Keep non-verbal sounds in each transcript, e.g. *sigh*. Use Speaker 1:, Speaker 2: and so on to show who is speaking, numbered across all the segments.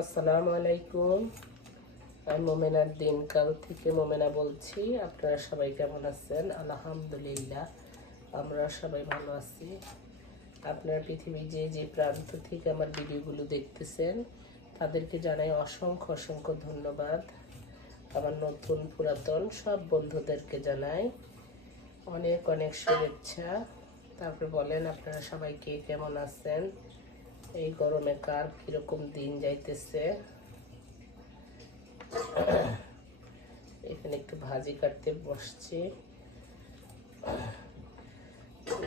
Speaker 1: আসসালামু আলাইকুম। আমি মোমেনার দিনকাল থেকে মোমেনা বলছি। আপনারা সবাই কেমন আছেন? আলহামদুলিল্লাহ, আমরা সবাই ভালো আছি। আপনারা পৃথিবীর যে যে প্রান্ত থেকে আমার ভিডিওগুলো দেখতেছেন, তাদেরকে জানাই অসংখ্য অসংখ্য ধন্যবাদ। আমার নতুন পুরাতন সব বন্ধুদেরকে জানাই অনেক অনেক শুভেচ্ছা। তারপরে বলেন, আপনারা সবাই কে কেমন আছেন? এই গরমে কার কীরকম দিন যাইতেছে? এখানে একটু ভাজি কাটতে বসছি।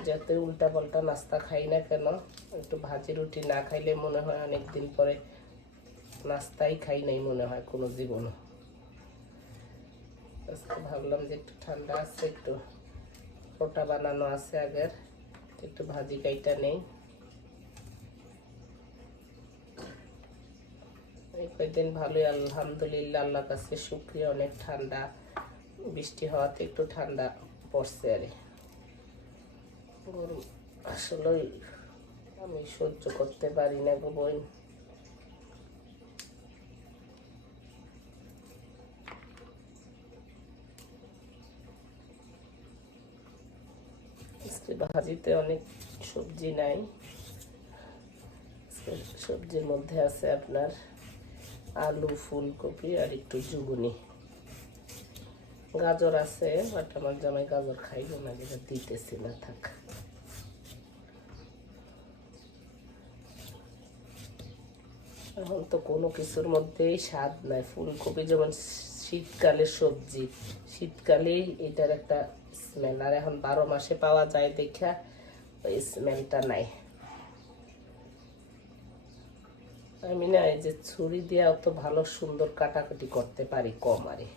Speaker 1: যাতে উল্টা পাল্টা নাস্তা খাই না কেন, একটু ভাজি রুটি না খাইলে মনে হয় অনেক দিন পরে নাস্তাই খাই নাই মনে হয় কোনো জীবনও আজকে ভাবলাম যে একটু ঠান্ডা আছে, একটু ওটা বানানো আছে আগের, একটু ভাজি কাইটা নেই। কয়েকদিন ভালোই, আলহামদুলিল্লাহ আল্লাহ কাছে শুক্রিয়া, অনেক ঠান্ডা, বৃষ্টি হওয়াতে একটু ঠান্ডা পড়ছে আর গরম আসলে আমি সহ্য করতে পারি না গো আজকে ভাজিতে অনেক সবজি নাই। সবজির মধ্যে আছে আপনার আলু, ফুলকপি আর একটু জুগুনি গাজর আছে, বাট আমার জামাই গাজর খাইব না, যেটা দিতেছি না, থাক। এখন তো কোনো কিছুর মধ্যেই স্বাদ নাই। ফুলকপি যেমন শীতকালের সবজি শীতকালেই এটার একটা স্মেল আর এখন বারো মাসে পাওয়া যায় দেখা, ওই স্মেলটা নাই। আমি না এই যে ছুরি দিয়ে অত ভালো সুন্দর কাটাকুটি করতে পারি কম আরে।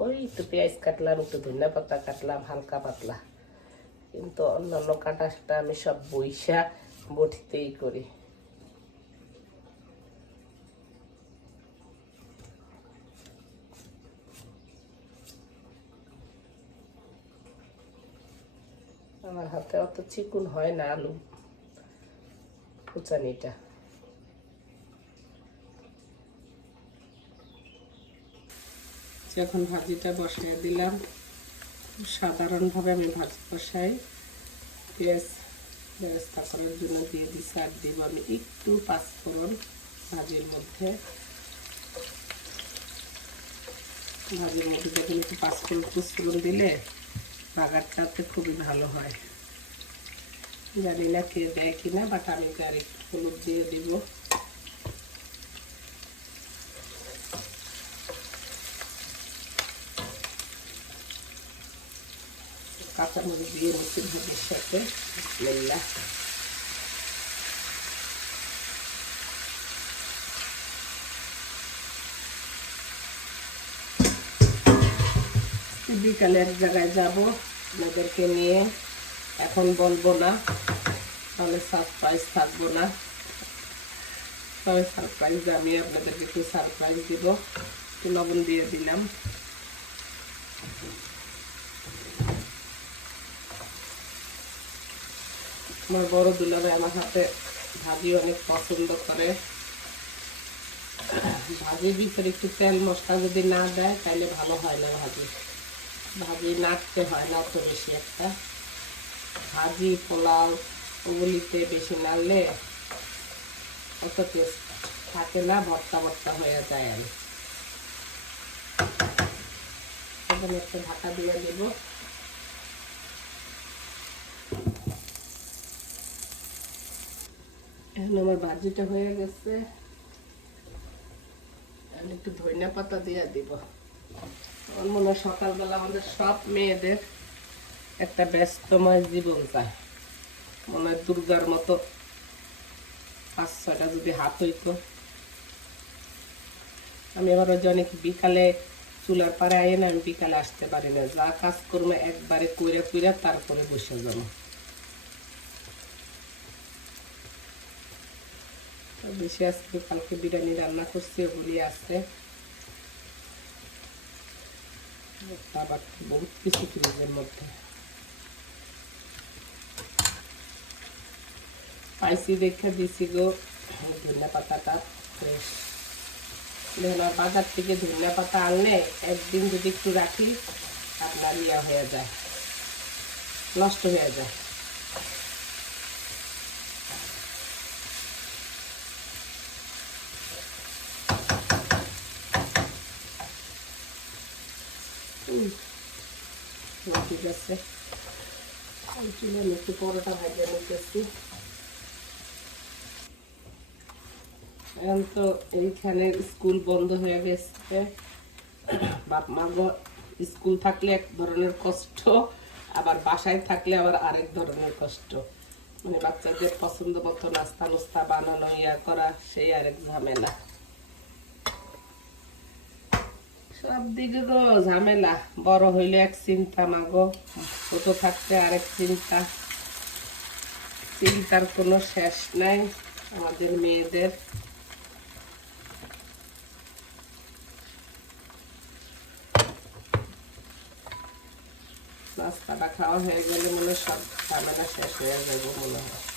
Speaker 1: ওই একটু পেঁয়াজ কাটলাম, একটু ধনিয়া পাতা কাটলাম, হালকা পাতলা। কিন্তু অন্যান্য কাটাটা আমি সব বৈশা বটিতেই করি। আমার হাতে অত চিকুন হয় না আলু। কুচানিটা। যখন ভাজিটা বসাই দিলাম, সাধারণভাবে আমি ভাজি বসাই। পেঁয়াজ, ব্যবস্থা করার জন্য দিয়ে দিচ্ছি আর দেব আমি একটু পাঁচফোড়ন ভাজির মধ্যে। ভাজির মধ্যে যখন একটু পাঁচফোড়ন পুষ্ফোড়ন দিলে বাগারটাতে খুবই ভালো হয়। জানি না কে দেয় কিনা বাট আমি একটু হলুদ দিয়ে দিব। কাঁচামরিচ দিয়ে নিচ্ছি ভাজির সাথে বিসমিল্লাহ বিকালে এক জায়গায় যাব আপনাদেরকে নিয়ে। এখন বলব না, তাহলে সারপ্রাইজ থাকব না। তবে সারপ্রাইজ আমি আপনাদেরকে একটু সারপ্রাইজ দিব। লবণ দিয়ে দিলাম। আমার বড় দুলাভাই আমার হাতে ভাজি অনেক পছন্দ করে। ভাজির ভিতরে একটু তেল মশলা যদি না দেয় তাহলে ভালো হয় না ভাজি। ভাজি নাড়তে হয় না অত বেশি একটা। ভাজি, পোলাও ওগুলিতে বেশি নাড়লে অত টেস্ট থাকে না, ভর্তা ভর্তা হয়ে যায়। এখানে একটা ঢাকা দিয়ে দেবো। এখন আমার ভাজিটা হয়ে গেছে। আমি একটু ধনিয়া পাতা দিয়ে দিব। আমার মনে হয় সকালবেলা আমাদের সব মেয়েদের একটা ব্যস্তময় জীবন চায় মনে হয় দুর্গার মতো পাঁচ ছয়টা যদি হাত হইত। আমি আবার ওই অনেক বিকালে চুলার পারে আই না, আমি বিকালে আসতে পারি না। যা কাজ করব একবারে কইরা কইরা তারপরে বসে যাব। বেশি আজকে কালকে বিরিয়ানি রান্না করছি ওগুলি আছে। বহুত কিছু ফ্রিজের মধ্যে। পাইছি, দেখে দিছি গো, ধনিয়া পাতাটা। ফ্রেশ আর বাজার থেকে ধনিয়া পাতা আনলে একদিন যদি একটু রাখি, আপনার ইয়া হয়ে যায়, নষ্ট হয়ে যায় হুম। না, চুলে পরোটা এখন তো এইখানে স্কুল বন্ধ হয়ে গেছে। বাপ মা স্কুল থাকলে এক ধরনের কষ্ট, আবার বাসায় থাকলে আবার আরেক ধরনের কষ্ট। মানে বাচ্চাদের পছন্দ মতো নাস্তা নুস্তা বানানো, ইয়া করা, সেই আরেক ঝামেলা। সব দিকে তো ঝামেলা। বড় হইলে এক চিন্তা, মাগো। ছোট থাকতে আরেক চিন্তা। চিন্তার কোনো শেষ নাই আমাদের মেয়েদের। নাস্তাটা খাওয়া হয়ে গেলে মনে সব ঝামেলা শেষ হয়ে যাবে মনে হয়।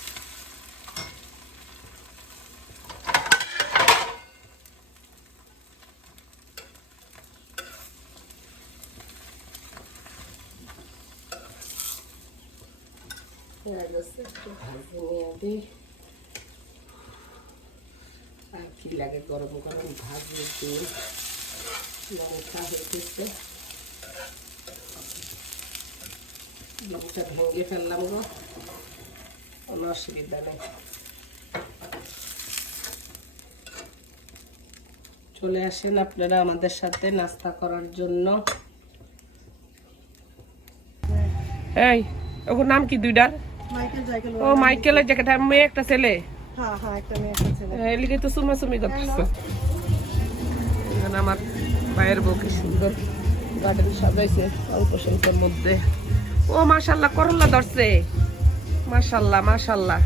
Speaker 1: আর কি লাগে গরম গরম ভাজে দিয়ে লঙ্কা হইতেছে লঙ্কা ভেঙে ফেললাম গো কোনো অসুবিধা নেই চলে আসেন আপনারা আমাদের সাথে নাস্তা করার জন্য। এই ওর নাম কি দুইটার? ও মাইকেলের জ্যাকেট আর মেয়ে একটা ছেলে।
Speaker 2: হ্যাঁ হ্যাঁ
Speaker 1: এলিগে তো সুমাসুমি করতেছে। আমার পায়ের বউকে সুন্দর। গার্ডেন সাজাইছে অল্প স্বল্পের মধ্যে। ও মাশাল্লাহ করলা ধরছে। মাশাল্লাহ মাশাল্লাহ।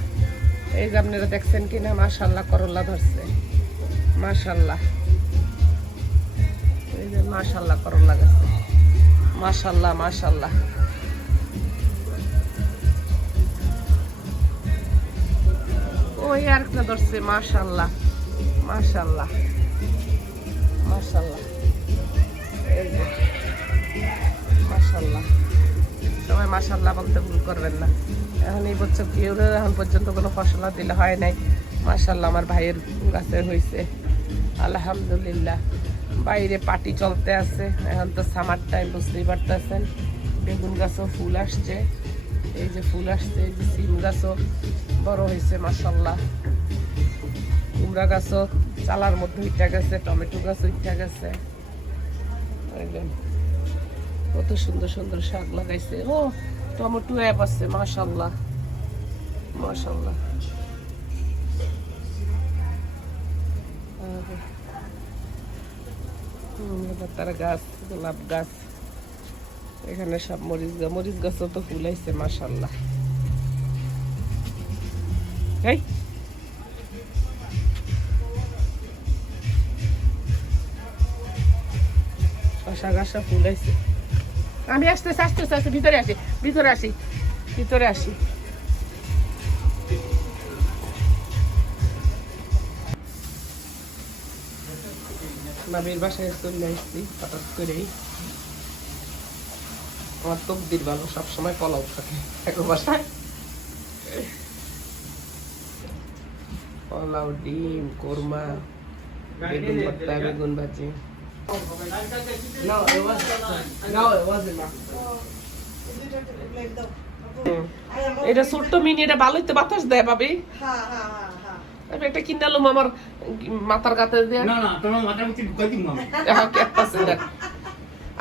Speaker 1: এই যে আপনারা দেখছেন কিনা মাশাল্লাহ করলা ধরছে। মাশাল্লাহ। এই যে মাশাল্লাহ করলা গেছে মাশাল্লাহ মাশাল্লাহ। ওই আর একটা ধরছে, মাশাল্লাহ মাশাল্লাহ মাশাল্লাহ। এই যে, মাশাল্লাহ। সবাই মাশাল্লাহ বলতে ভুল করবেন না। এখন এই বছর কেউ এখন পর্যন্ত কোনো ফসল দিলে হয় নাই। মাশাল্লাহ আমার ভাইয়ের গাছে হয়েছে আলহামদুলিল্লাহ। বাইরে পাটি চলতে আছে। এখন তো সামার টাইম বুঝতেই পারতেছেন। বেগুন গাছও ফুল আসছে। এই যে ফুল আসছে, এই যে সিম গাছও। বড় হয়েছে মাসাল্লাহ কুমড়া গাছও চালার মধ্যে উঠে গেছে, টমেটো গাছ উঠে গেছে। কত সুন্দর সুন্দর শাক লাগাইছে। ও, টমেটো অ্যাপ আছে মাসাল্লাহ মাসাল্লাহ তার গাছ, গোলাপ গাছ, এখানে সব মরিচ গাছ মরিচ গাছও তো ফুলাইছে মাসাল্লাহ এই। শশা গাছা ফুলাইছে আমি আসতেছি আসতেছি আসতে ভিতরে আসি ভিতরে আসি ভিতরে আসি। মামির বাসায় চলে আসছি, হঠাৎ করেই। আমার তকদির ভালো, সবসময় পলাও থাকে। এক বাসায় পোলাও ডিম কোরমা বেগুন ভর্তা বেগুন ভাজি No, it wasn't. No, it wasn't. এটা ছোট্ট মিনি এটা ভালোই তো বাতাস দেয় ভাবি।
Speaker 2: হ্যাঁ হ্যাঁ হ্যাঁ হ্যাঁ
Speaker 1: আমি একটা কিনালাম আমার মাথার গাতে দিয়ে।
Speaker 3: না না তোমার মাথার মধ্যে ঢুকাই দিব আমি।
Speaker 1: দেখা কেটতাছে দেখ।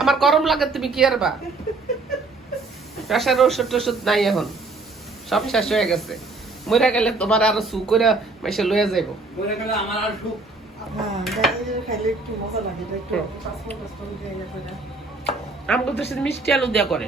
Speaker 1: আমার গরম লাগে তুমি কি আরবা? *laughs* প্রেশার ওষুধ টষুধ নাই এখন। সব শেষ হয়ে গেছে। মরে গেলে তোমার আরও সু করে পয়সা লয়ে যাইব।
Speaker 3: মরে গেলে আমার আর সুখ।
Speaker 1: আমাকে তো সে মিষ্টি আলু দেওয়া করে।